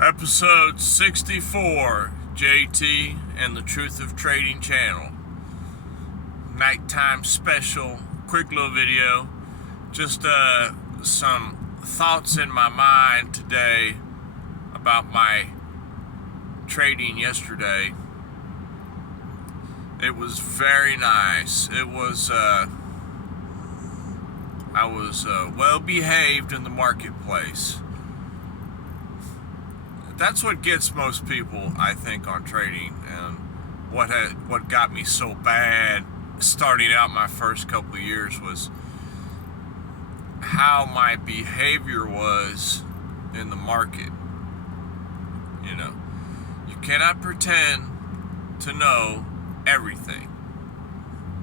Episode 64, JT and the Truth of Trading channel. Nighttime special, quick little video. Just some thoughts in my mind today about my trading yesterday. It was very nice. It was, I was well behaved in the marketplace. That's what gets most people, I think, on trading, and what got me so bad starting out my first couple of years was how my behavior was in the market. You know, you cannot pretend to know everything.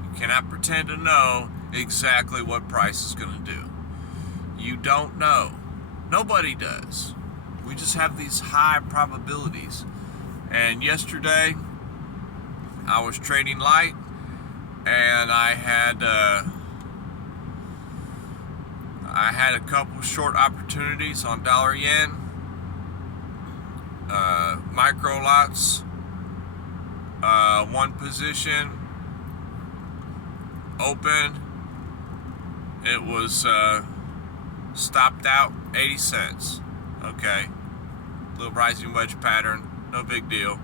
You cannot pretend to know exactly what price is going to do. You don't know. Nobody does. We just have these high probabilities. And yesterday, I was trading light, and I had a couple short opportunities on dollar yen, micro lots, one position open. It was stopped out 80 cents. Okay, little rising wedge pattern, no big deal,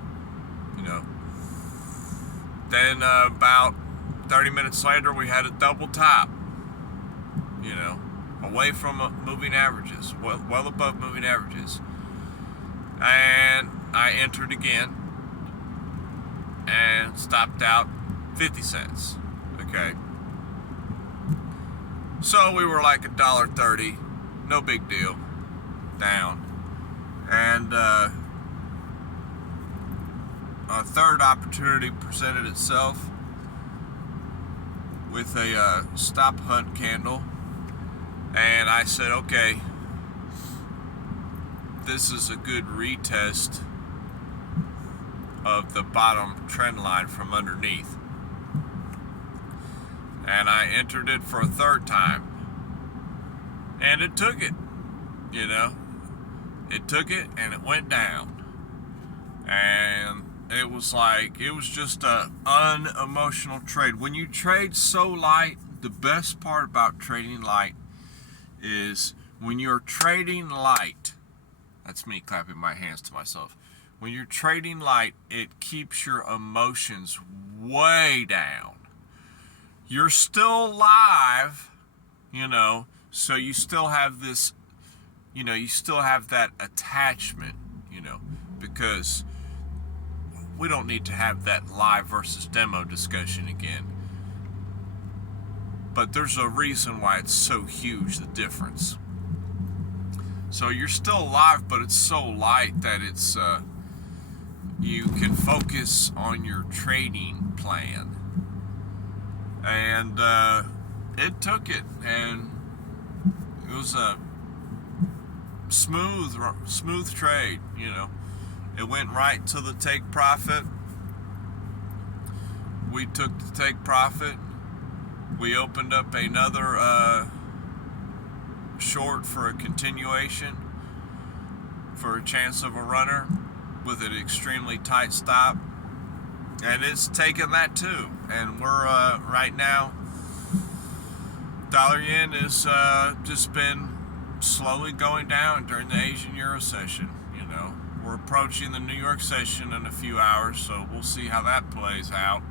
you know. Then about 30 minutes later, we had a double top, you know, away from moving averages, well above moving averages. And I entered again and stopped out 50 cents. Okay, so we were like $1.30, no big deal, down. And a third opportunity presented itself with a stop hunt candle, and I said, okay, this is a good retest of the bottom trend line from underneath. And I entered it for a third time, and it took it, you know. It took it and it went down. And it was just an unemotional trade. When you trade so light, the best part about trading light is when you're trading light, that's me clapping my hands to myself. When you're trading light, it keeps your emotions way down. You're still alive, you know, so you still have this, you know, you still have that attachment, you know, because we don't need to have that live versus demo discussion again. But there's a reason why it's so huge, the difference. So you're still alive, but it's so light that it's, you can focus on your trading plan. And it took it, and it was a smooth trade, you know. It went right to the take profit. We took the take profit. We opened up another short for a continuation, for a chance of a runner with an extremely tight stop, and it's taken that too. And we're right now, dollar yen is just been slowly going down during the Asian Euro session. You know, we're approaching the New York session in a few hours, so we'll see how that plays out.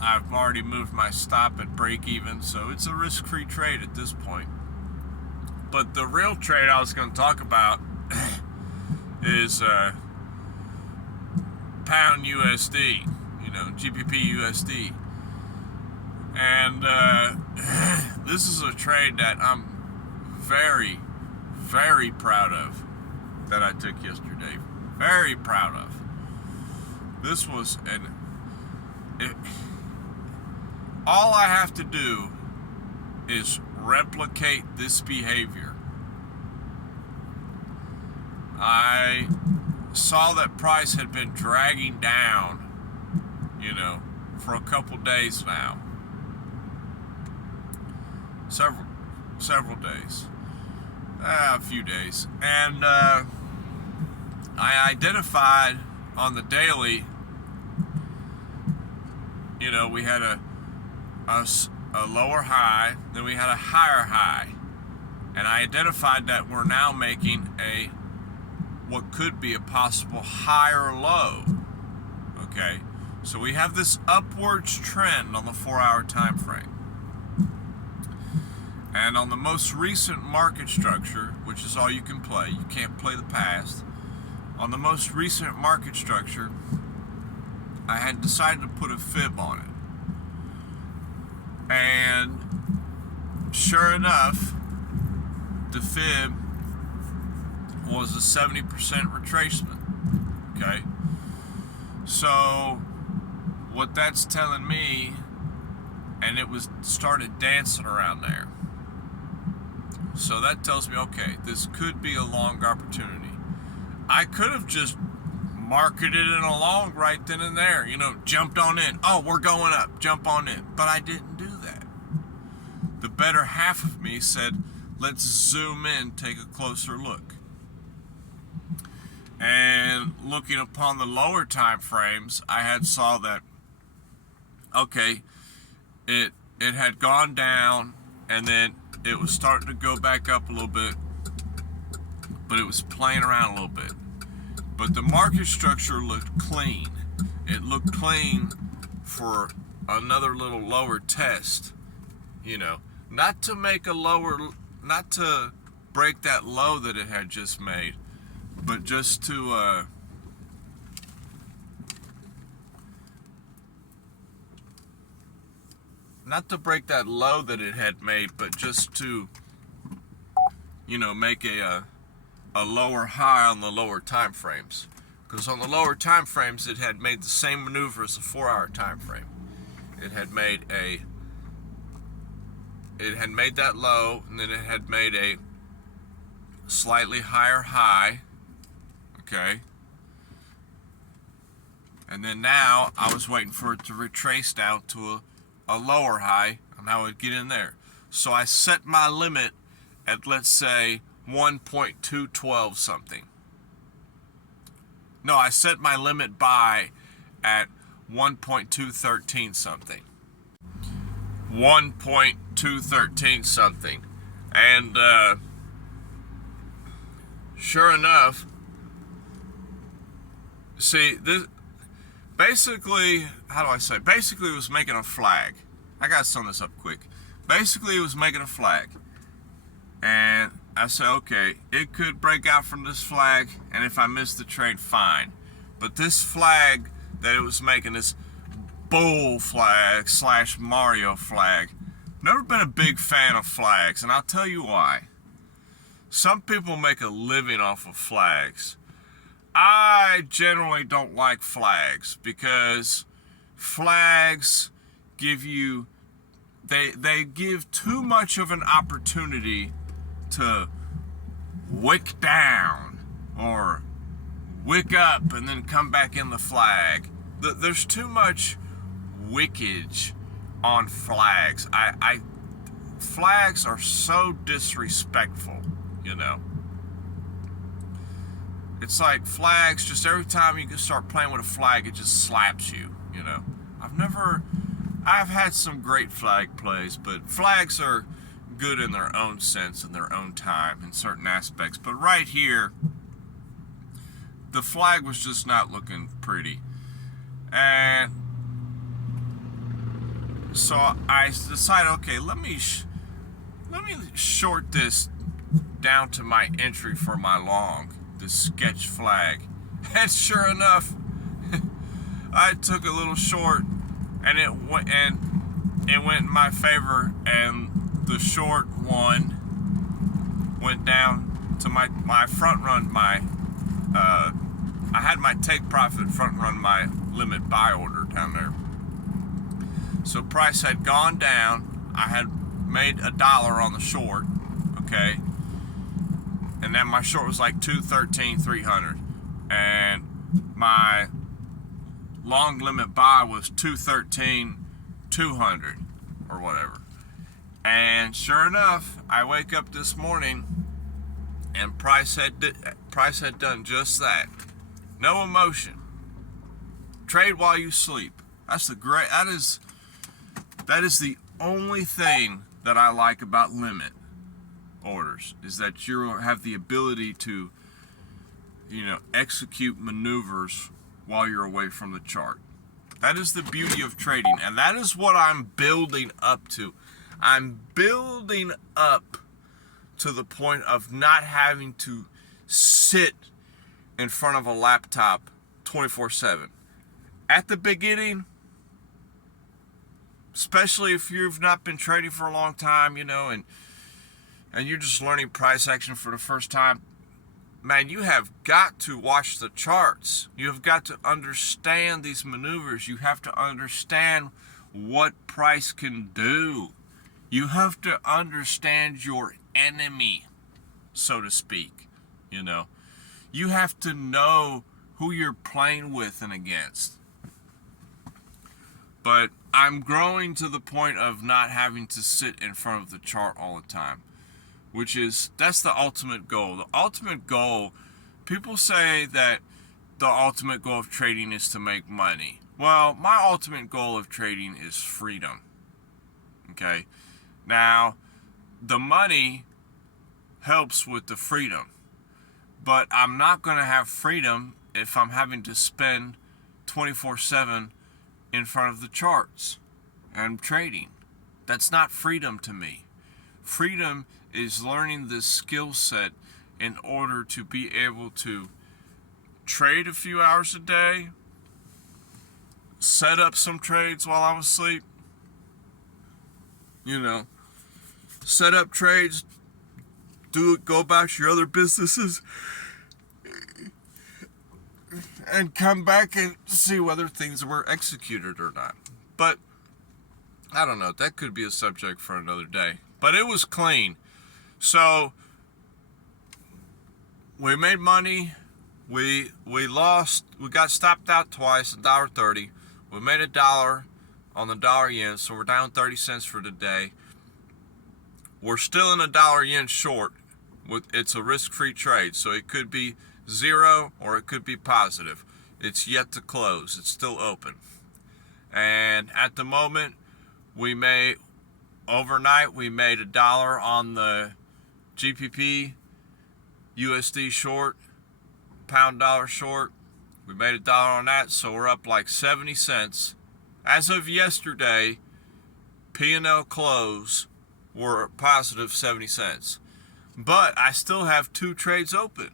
I've already moved my stop at break even, so it's a risk-free trade at this point. But the real trade I was going to talk about is pound USD, you know, GBP USD. And this is a trade that I'm very, very proud of, that I took yesterday. Very proud of. This was all I have to do is replicate this behavior. I saw that price had been dragging down, you know, for a couple days now. Several days. A few days. And I identified on the daily, you know, we had a lower high, then we had a higher high. And I identified that we're now making what could be a possible higher low. Okay, so we have this upwards trend on the 4-hour time frame. And on the most recent market structure, which is all you can play, you can't play the past. On the most recent market structure, I had decided to put a fib on it. And sure enough, the fib was a 70% retracement. Okay, so what that's telling me, and it was started dancing around there, so that tells me, okay, this could be a long opportunity. I could have just marketed it along right then and there, you know, jumped on in. Oh, we're going up, jump on in. But I didn't do that. The better half of me said, let's zoom in, take a closer look. And looking upon the lower time frames, I had saw that, okay, it had gone down, and then it was starting to go back up a little bit, but it was playing around a little bit. But the market structure looked clean. It looked clean for another little lower test, you know, not to make a lower, not to break that low that it had just made, but just to not to break that low that it had made, but just to, you know, make a lower high on the lower time frames. Because on the lower time frames, it had made the same maneuver as the 4-hour time frame. It had made that low, and then it had made a slightly higher high. Okay. And then now I was waiting for it to retrace down to a lower high, and I would get in there. So I set my limit at, let's say, 1.212 something. No, I set my limit buy at 1.213 something. 1.213 something. And sure enough, see, this basically, how do I say? Basically, it was making a flag. I gotta sum this up quick. Basically, it was making a flag. And I said, okay, it could break out from this flag, and if I miss the trade, fine. But this flag that it was making, this bull flag / Mario flag, never been a big fan of flags, and I'll tell you why. Some people make a living off of flags. I generally don't like flags because flags give you, they give too much of an opportunity to wick down or wick up and then come back in the flag. There's too much wickage on flags. Flags are so disrespectful, you know. It's like flags, just every time you can start playing with a flag, it just slaps you, you know. I've had some great flag plays, but flags are good in their own sense, in their own time, in certain aspects. But right here, the flag was just not looking pretty. And so I decided, okay, let me short this down to my entry for my long, this sketch flag. And sure enough, I took a little short, and it went in my favor, and the short one went down to my front run. I had my take profit front run my limit buy order down there. So price had gone down. I had made $1 on the short, okay, and then my short was like 213,300, and my long limit buy was 213,200 or whatever. And sure enough, I wake up this morning and price had done just that. No emotion. Trade while you sleep. That is the only thing that I like about limit orders, is that you have the ability to, execute maneuvers while you're away from the chart. That is the beauty of trading, and that is what I'm building up to. I'm building up to the point of not having to sit in front of a laptop 24/7. At the beginning, especially if you've not been trading for a long time, and you're just learning price action for the first time, man, you have got to watch the charts. You have got to understand these maneuvers. You have to understand what price can do. You have to understand your enemy, so to speak. You have to know who you're playing with and against. But I'm growing to the point of not having to sit in front of the chart all the time, that's the ultimate goal. The ultimate goal, people say that the ultimate goal of trading is to make money. Well, my ultimate goal of trading is freedom. Okay? Now, the money helps with the freedom, but I'm not going to have freedom if I'm having to spend 24/7 in front of the charts and trading. That's not freedom to me. Freedom is learning this skill set in order to be able to trade a few hours a day, set up some trades while I'm asleep, set up trades, go about your other businesses, and come back and see whether things were executed or not. But I don't know, that could be a subject for another day. But it was clean. So we made money. We lost. We got stopped out twice, $1.30. We made $1 on the dollar yen, so we're down 30 cents for the day. We're still in a dollar yen short. It's a risk-free trade, so it could be zero or it could be positive. It's yet to close. It's still open. And at the moment, overnight we made $1 on the GBP USD short, pound dollar short. We made $1 on that, so we're up like 70 cents. As of yesterday, P&L close were positive 70 cents. But I still have 2 trades open.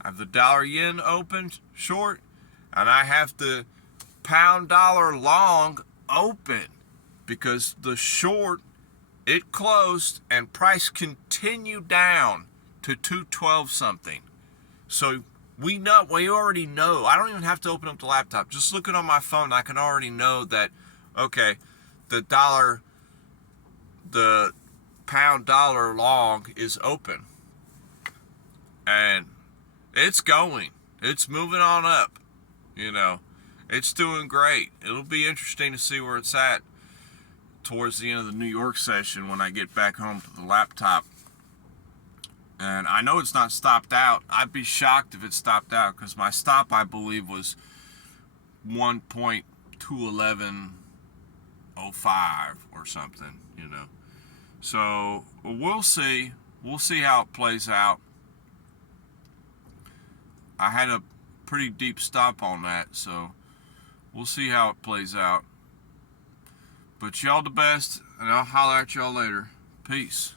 I have the dollar yen open short, and I have the pound dollar long open, because the short, it closed and price continued down to 212 something. So we already know. I don't even have to open up the laptop. Just looking on my phone, I can already know that, okay, the pound dollar long is open. And it's going. It's moving on up. It's doing great. It'll be interesting to see where it's at towards the end of the New York session when I get back home to the laptop. And I know it's not stopped out. I'd be shocked if it stopped out, because my stop, I believe, was 1.21105 or something, So we'll see. We'll see how it plays out. I had a pretty deep stop on that, so we'll see how it plays out. But y'all the best, and I'll holler at y'all later. Peace.